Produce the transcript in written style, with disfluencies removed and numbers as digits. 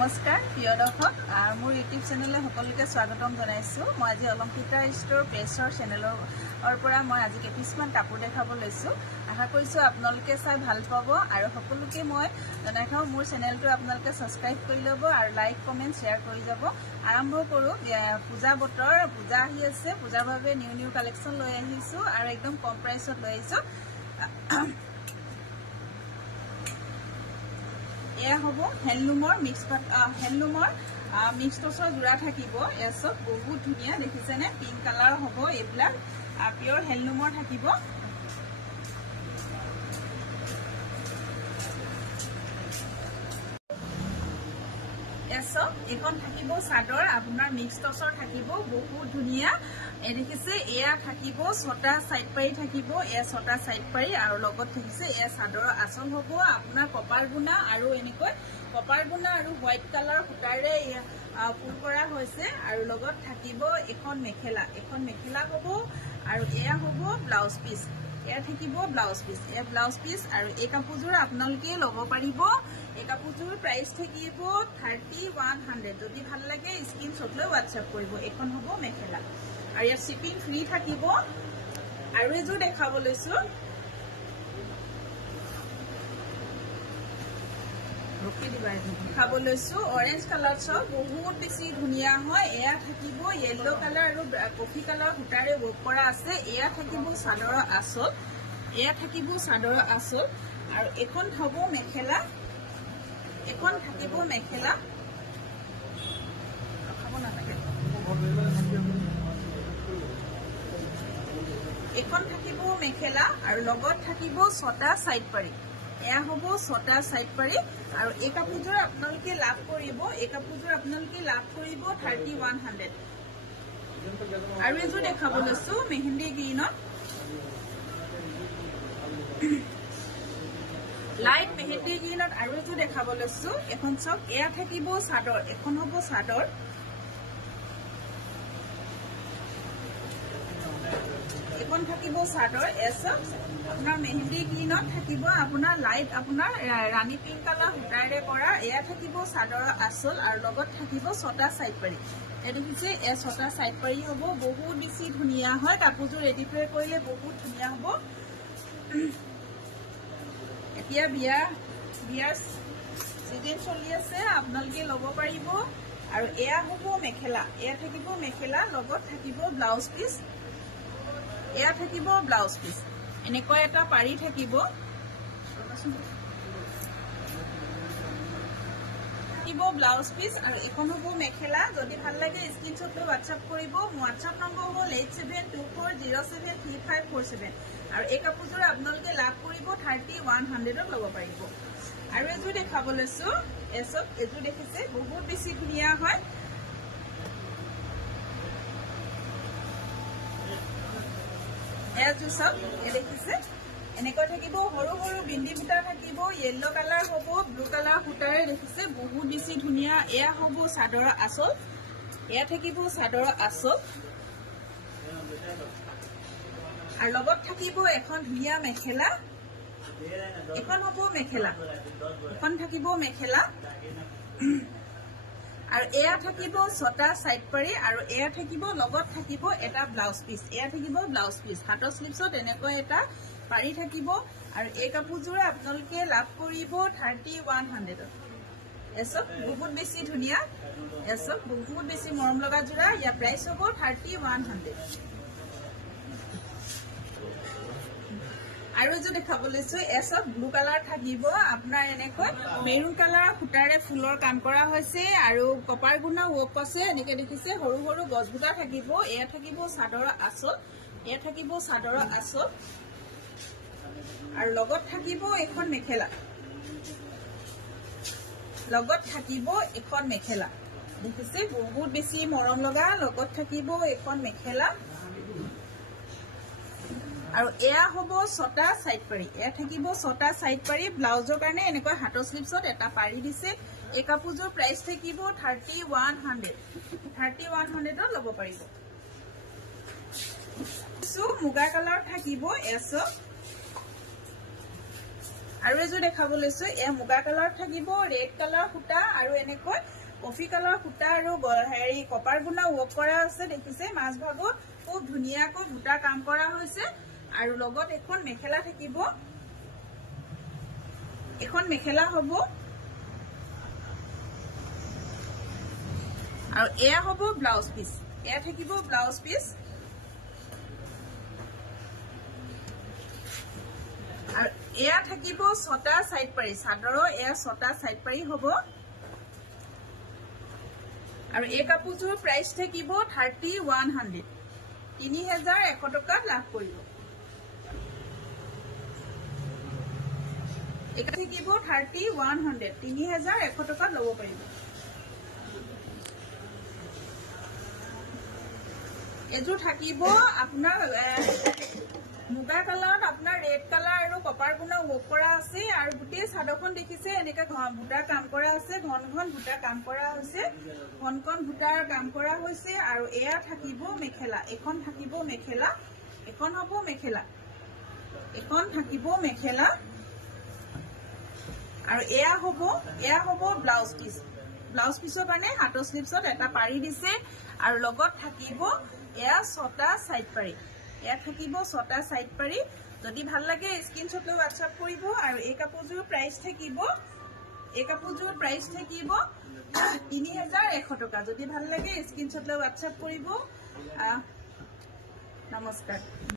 নমস্কাৰ প্ৰিয় দৰ্শক মোৰ ইউটিউব চেনেলে সকলোকে স্বাগতম জনাইছো। মই আজি অলংকিতা ষ্ট'ৰ প্ৰেছৰ চেনেলৰ পৰা মই আজি কিছুমান কাপোৰ দেখাব লৈছো। আশা কৰিছো আপোনালোকে চাই ভাল পাব আৰু সকলোকে মই জনাইছো মোৰ চেনেলটো আপোনালোকে সাবস্ক্ৰাইব কৰি ল'ব আৰু লাইক কমেন্ট শেয়াৰ কৰি যাব। আৰম্ভ কৰো। পূজা বতৰ পূজা আহি আছে, পূজাৰ বাবে নিউ কালেকশ্যন লৈ আহিছো আৰু একদম কম প্ৰাইচত লৈ আহিছো। এয়া হ'ব হেণ্ডলুমৰ মিক্স টচৰ যোৰা থাকিব। এয়া চব বহুত ধুনীয়া দেখিছেনে, পিংক কালাৰ হ'ব। এইবিলাক পিয়ৰ হেণ্ডলুমৰ থাকিব। এখন থাকিব চাদৰ, আপোনাৰ মিক্স টচৰ থাকিব, বহুত ধুনীয়া। দেখিছে এয়া থাকিব 6টা সাইড পাৰি থাকিব। এয়া 6টা সাইড পাৰি আৰু লগত থাকিছে এয়া চাদৰৰ আচল হ'ব আপোনাৰ কপাৰ গুণা আৰু এনেকৈ কপাৰ গুণা আৰু হোৱাইট কালাৰ সূতাৰে ফুল কৰা হৈছে আৰু লগত থাকিব এখন মেখেলা হ'ব আৰু এয়া হ'ব ব্লাউজ পিচ। এয়া থাকিব ব্লাউজ পিচ। এয়া ব্লাউজ পিচ আৰু এই কাপোৰযোৰ আপোনালোকে ল'ব পাৰিব। এই কাপোৰযোৰ প্ৰাইচ থাকিব 3100। যদি ভাল লাগে স্ক্ৰীনশ্বট লৈ হোৱাটছএপ কৰিব। এখন হ'ব মেখেলা আৰু ইয়াত শ্বিপিং ফ্ৰী থাকিব। আৰু এযোৰ দেখাব লৈছো। দেখাব লৈছো অৰেঞ্জ কালাৰ চব বহুত বেছি ধুনীয়া হয়। এয়া থাকিব য়েল্লো কালাৰ আৰু কফি কালাৰ সূতাৰে ৱৰ্ক কৰা আছে। এয়া থাকিব চাদৰৰ আচল। আৰু এখন হ'ব মেখেলা। এখন থাকিব মেখেলা আৰু লগত থাকিব 6টা সাইড পাৰি। এয়া হ'ব 6টা সাইড পাৰি আৰু এই কাপোৰযোৰ আপোনালোকে লাভ কৰিব 3100। আৰু এযোৰ দেখাব লৈছো মেহেন্দি গ্ৰীণত, লাইট মেহেন্দি গ্ৰীণত। আৰু এযোৰ দেখাব লৈছো। এখন চব এয়া থাকিব চাদৰ। এখন হ'ব চাদৰ। এখন থাকিব চাদৰ। এয়া আপোনাৰ মেহেন্দি গ্ৰীণত থাকিব, আপোনাৰ লাইট আপোনাৰ ৰাণী পিংক কালাৰ সূতাৰে কৰা। এয়া থাকিব চাদৰৰ আচল আৰু লগত থাকিব 6টা সাইড পাৰি। দেখিছে এয়া 6টা সাইড পাৰি হ'ব। বহুত বেছি ধুনীয়া হয়। কাপোৰযোৰ ৰেডি কৰিলে বহুত ধুনীয়া হ'ব। এতিয়া বিয়াৰ চিজন চলি আছে, আপোনালোকে ল'ব পাৰিব। আৰু এয়া হ'ব মেখেলা। এয়া থাকিব মেখেলা, লগত থাকিব ব্লাউজ পিচ। এয়া থাকিব ব্লাউজ পিচ। এনেকুৱা এটা পাৰি থাকিব ব্লাউজ পিচ আৰু এখন হ'ব মেখেলা। যদি ভাল লাগে স্ক্ৰীনশ্বট লৈ হোৱাটছএপ কৰিব। মোৰ হোৱাটছএপ নম্বৰ হ'ল 8724073547 আৰু এই কাপোৰযোৰ আপোনালোকে লাভ কৰিব 3100ত ল'ব পাৰিব। আৰু এযোৰ দেখাব লৈছো। এযোৰ দেখিছে বহুত বেছি ধুনীয়া হয়। এযোৰ চব দেখিছে এনেকৈ থাকিব। সৰু সৰু বিন্দি সূতা থাকিব। য়েল্লো কালাৰ হ'ব, ব্লু কালাৰ সূতাৰে দেখিছে বহুত বেছি ধুনীয়া। এয়া হ'ব চাদৰৰ আচল। এয়া থাকিব চাদৰৰ আচল আৰু লগত থাকিব এখন ধুনীয়া মেখেলা। এখন হ'ব মেখেলা। এখন থাকিব মেখেলা আৰু এয়া থাকিব 6টা সাইড পাৰি আৰু এয়া থাকিব লগত থাকিব এটা ব্লাউজ পিচ। এয়া থাকিব ব্লাউজ পিচ। হাতৰ স্লিপছত এনেকৈ এটা পাৰি থাকিব আৰু এই কাপোৰযোৰ আপোনালোকে লাভ কৰিব 3100ত। এচব বহুত বেছি ধুনীয়া, এচব বহুত বেছি মৰম লগা যোৰা। ইয়াৰ প্ৰাইচ হ'ব 3100। আৰু এযোৰ দেখাব লৈছো। এচব ব্লু কালাৰ থাকিব, আপোনাৰ এনেকৈ মেৰুন কালাৰ সূতাৰে ফুলৰ কাম কৰা হৈছে আৰু কপাৰ গুণা ৱৰ্ক আছে। এনেকে দেখিছে সৰু সৰু গছ বুটা থাকিব। এয়া থাকিব চাদৰৰ আচল। এয়া থাকিব চাদৰৰ আচল আৰু লগত থাকিব এখন মেখেলা। দেখিছে বহুত বেছি মৰম লগা। লগত থাকিব এখন মেখেলা আৰু এয়া হ'ব 6টা সাইড পাৰি। এয়া থাকিব 6টা সাইড পাৰি। ব্লাউজৰ কাৰণে এনেকৈ হাতৰ স্লিপছত এটা পাৰি দিছে। এই কাপোৰযোৰ প্ৰাইচ থাকিব 3100ত ল'ব পাৰিব। মুগা কালাৰ থাকিব। আৰু এযোৰ দেখাব লৈছো এয়া মুগা কালাৰ থাকিব ৰেড কালাৰ সূতা আৰু এনেকৈ কফি কালাৰ সূতা আৰু হেৰি কপাৰ গুণা ৱৰ্ক কৰা আছে দেখিছে মাছ ভাগত খুব ধুনীয়াকৈ বুটা কাম কৰা হৈছে আৰু লগত এখন মেখেলা থাকিব এখন মেখেলা হ'ব আৰু এয়া হ'ব ব্লাউজ পিস এয়া থাকিব ব্লাউজ পিস আৰু এয়া থাকিব ছটা সাইড পাৰি চাদৰৰ এয়া ছটা সাইড পাৰি হ'ব আৰু এই কাপোৰযোৰ প্ৰাইস থাকিব 3100 3100 টকা লাভ কৰিব এটা থাকিব 3100 3100 টকা ল'ব পাৰিব এযোৰ থাকিব আপোনাৰ মুগা কালাৰত আপোনাৰ ৰেড কালাৰ আৰু কপাৰ গুণা ৱৰ্ক কৰা আছে আৰু গোটেই চাদৰখন দেখিছে এনেকা বুটা কাম কৰা আছে ঘন ঘন বুটা কাম কৰা হৈছে ঘন ঘন বুটাৰ কাম কৰা হৈছে আৰু এয়া থাকিব মেখেলা এখন থাকিব মেখেলা এখন হ'ব মেখেলা এখন থাকিব মেখেলা আৰু এয়া হ'ব ব্লাউজ পিছৰ কাৰণে হাতৰ স্লিপছত এটা পাৰি দিছে আৰু লগত থাকিব এয়া ছটা সাইড পাৰি এয়া থাকিব ছটা সাইড পাৰি যদি ভাল লাগে স্ক্ৰিনশ্বট লৈ WhatsApp কৰিব আৰু এই কাপোৰযোৰ প্ৰাইস থাকিব 3100 টকা যদি ভাল লাগে স্ক্ৰিনশ্বট লৈ WhatsApp কৰিব নমস্কাৰ